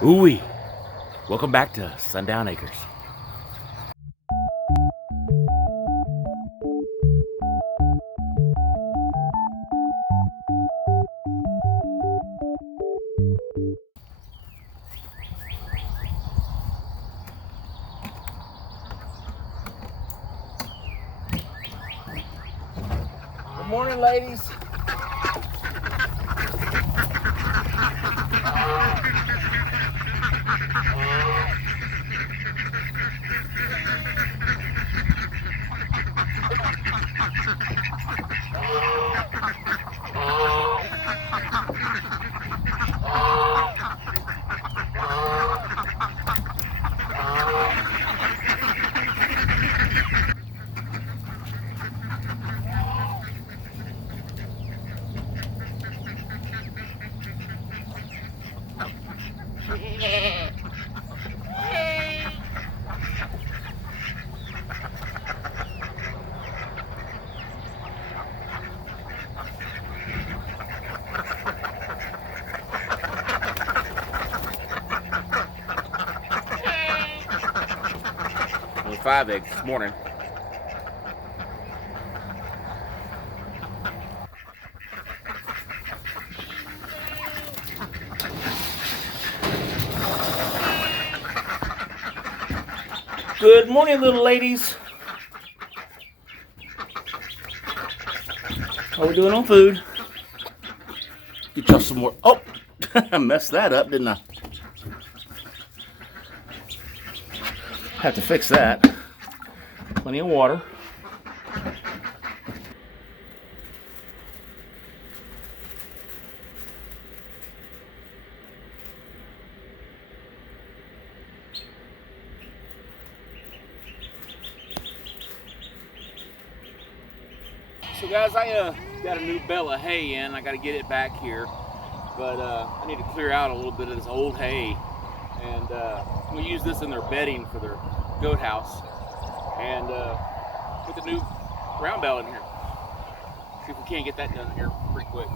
Ooh-wee. Welcome back to Sundown Acres. Good morning, ladies. Only 5 eggs this morning. Good morning, little ladies. How we doing on food? Get y'all some more. Oh, I messed that up, didn't I? Have to fix that. Plenty of water. So guys, I got a new bale of hay in. I got to get it back here, but I need to clear out a little bit of this old hay, and I'm gonna use this in their bedding for their goat house, and put the new ground bale in here. See if we can't get that done here pretty quick.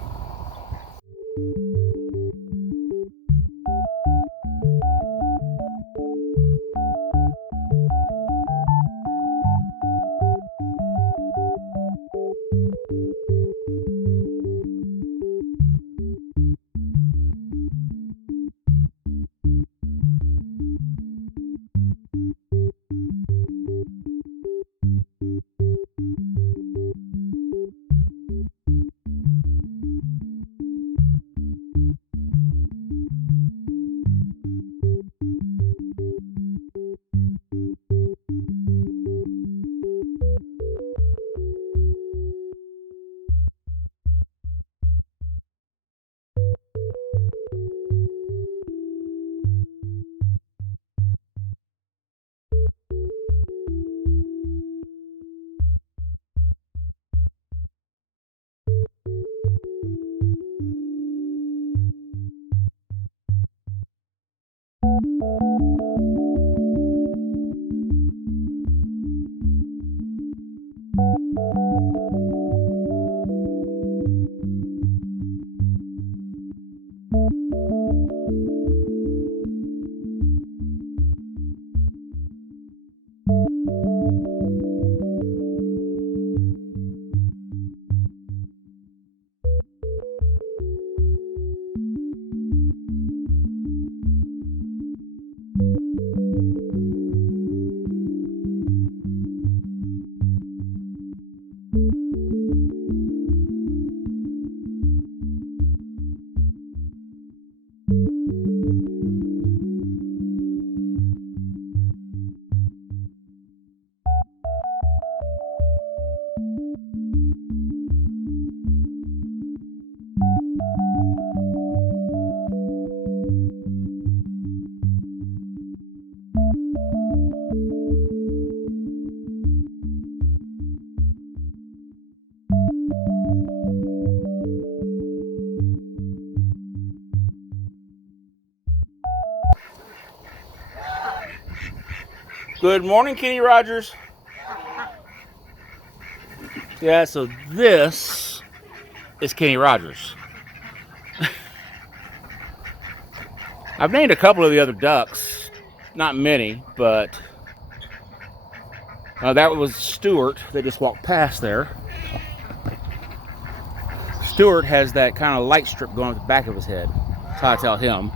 Good morning, Kenny Rogers. Yeah, so this is Kenny Rogers. I've named a couple of the other ducks, not many, but that was Stewart. They just walked past there. Stewart has that kind of light strip going up the back of his head. That's how I tell him.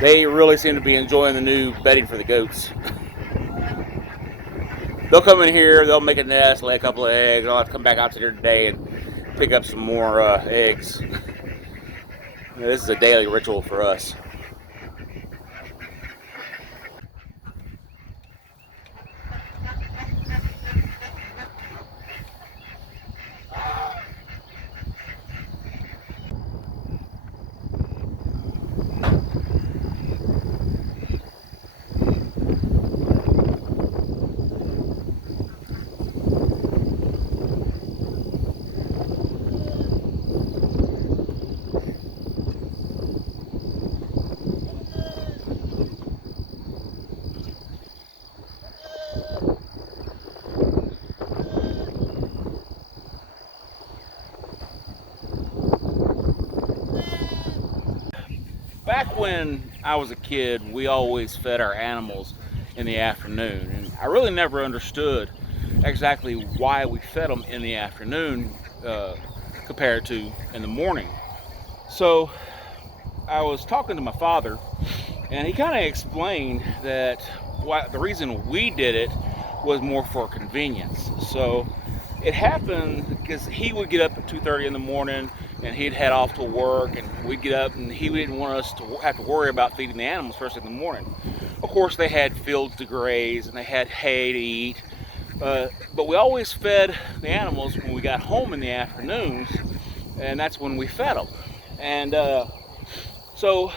They really seem to be enjoying the new bedding for the goats. They'll come in here, they'll make a nest, lay a couple of eggs. I'll have to come back out here today and pick up some more eggs. This is a daily ritual for us. Back when I was a kid, we always fed our animals in the afternoon, and I really never understood exactly why we fed them in the afternoon compared to in the morning. So I was talking to my father, and he kind of explained that the reason we did it was more for convenience. So it happened because he would get up at 2:30 in the morning and he'd head off to work, and we'd get up, and he didn't want us to have to worry about feeding the animals first in the morning. Of course, they had fields to graze and they had hay to eat, but we always fed the animals when we got home in the afternoons, and that's when we fed them. And so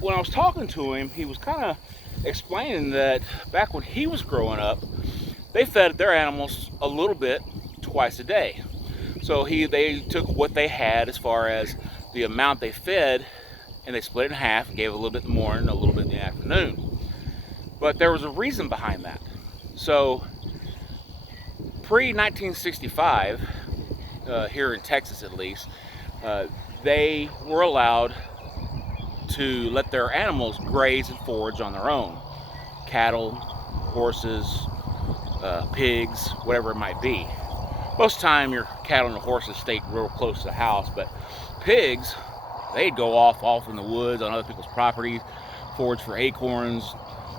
when I was talking to him, he was kind of explaining that back when he was growing up, they fed their animals a little bit twice a day. So they took what they had as far as the amount they fed, and they split it in half and gave a little bit in the morning, a little bit in the afternoon. But there was a reason behind that. So pre-1965, here in Texas at least, they were allowed to let their animals graze and forage on their own. Cattle, horses, pigs, whatever it might be. Most of the time your cattle and the horses stayed real close to the house, but pigs, they'd go off in the woods on other people's properties, forage for acorns,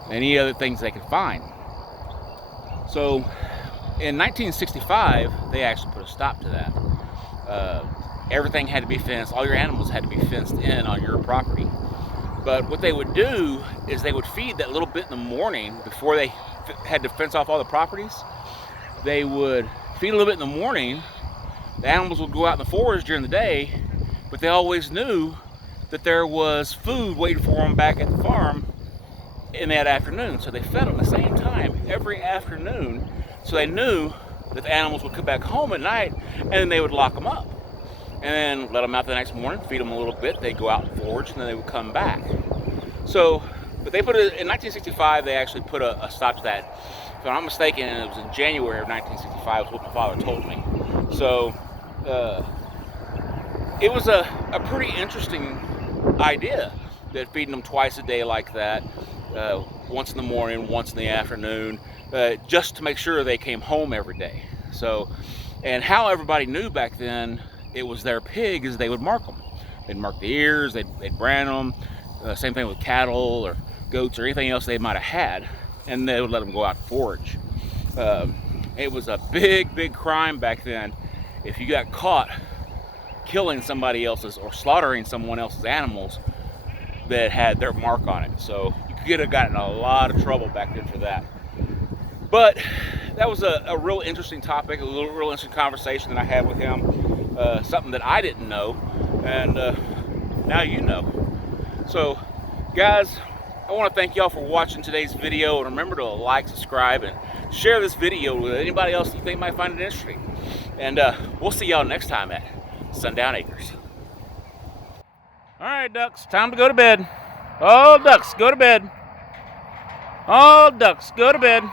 any other things they could find. So in 1965, they actually put a stop to that. Everything had to be fenced, all your animals had to be fenced in on your property. But what they would do is they would feed that little bit in the morning before they had to fence off all the properties. They would feed a little bit in the morning. The animals would go out in the forest during the day, but they always knew that there was food waiting for them back at the farm in that afternoon. So they fed them the same time every afternoon, so they knew that the animals would come back home at night, and then they would lock them up and then let them out the next morning, feed them a little bit, they'd go out and forage, and then they would come back. So, but they put it in 1965, they actually put a stop to that. If I'm not mistaken, it was in January of 1965, was what my father told me. So it was a pretty interesting idea, that feeding them twice a day like that, once in the morning, once in the afternoon, just to make sure they came home every day. So, and how everybody knew back then it was their pig is they would mark them. They'd mark the ears, they'd brand them. Same thing with cattle or goats or anything else they might have had, and they would let them go out and forage. It was a big crime back then if you got caught killing somebody else's or slaughtering someone else's animals that had their mark on it. So you could have gotten a lot of trouble back then for that. But that was a real interesting topic, a real interesting conversation that I had with him. Something that I didn't know, and now you know. So guys, I want to thank y'all for watching today's video, and remember to like, subscribe, and share this video with anybody else you think might find it interesting. And we'll see y'all next time at Sundown Acres. All right, ducks, time to go to bed. All ducks, go to bed. All ducks, go to bed.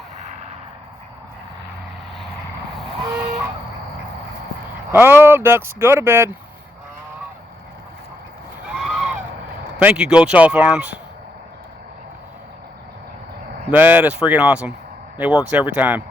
Oh, ducks, go to bed. Thank you, Goldshall Farms. That is freaking awesome. It works every time.